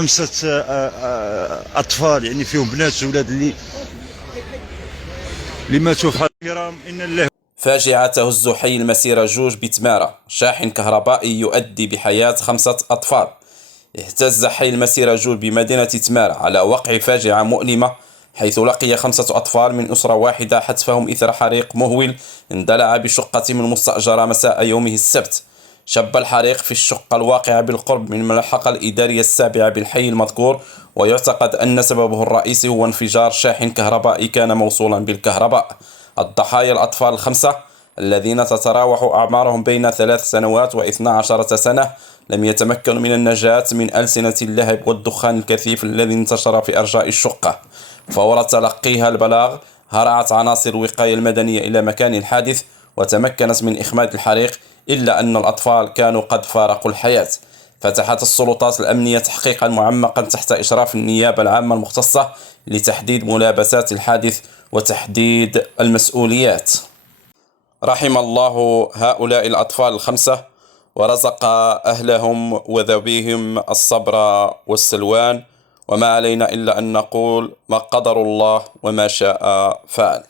5 أطفال يعني فيهم بنات وولاد اللي ماتوا في حرام. إن الله. فاجعة تهز حي المسيرة جوج بتمارة. شاحن كهربائي يؤدي بحياة 5 أطفال. اهتز حي المسيرة جوج بمدينة تمارة على وقع فاجعة مؤلمة، حيث لقي 5 أطفال من أسرة واحدة حتفهم إثر حريق مهول اندلع بشقتهم المستأجرة مساء يومه السبت. شب الحريق في الشقة الواقعة بالقرب من الملحقة الإدارية السابعة بالحي المذكور، ويعتقد أن سببه الرئيسي هو انفجار شاحن كهربائي كان موصولا بالكهرباء. الضحايا الأطفال ال5 الذين تتراوح أعمارهم بين 3 سنوات و12 سنة لم يتمكنوا من النجاة من ألسنة اللهب والدخان الكثيف الذي انتشر في أرجاء الشقة. فور تلقيها البلاغ هرعت عناصر الوقاية المدنية إلى مكان الحادث وتمكنت من إخماد الحريق، إلا أن الأطفال كانوا قد فارقوا الحياة. فتحت السلطات الأمنية تحقيقا معمقا تحت إشراف النيابة العامة المختصة لتحديد ملابسات الحادث وتحديد المسؤوليات. رحم الله هؤلاء الأطفال ال5 ورزق أهلهم وذويهم الصبر والسلوان، وما علينا إلا أن نقول ما قدر الله وما شاء فعل.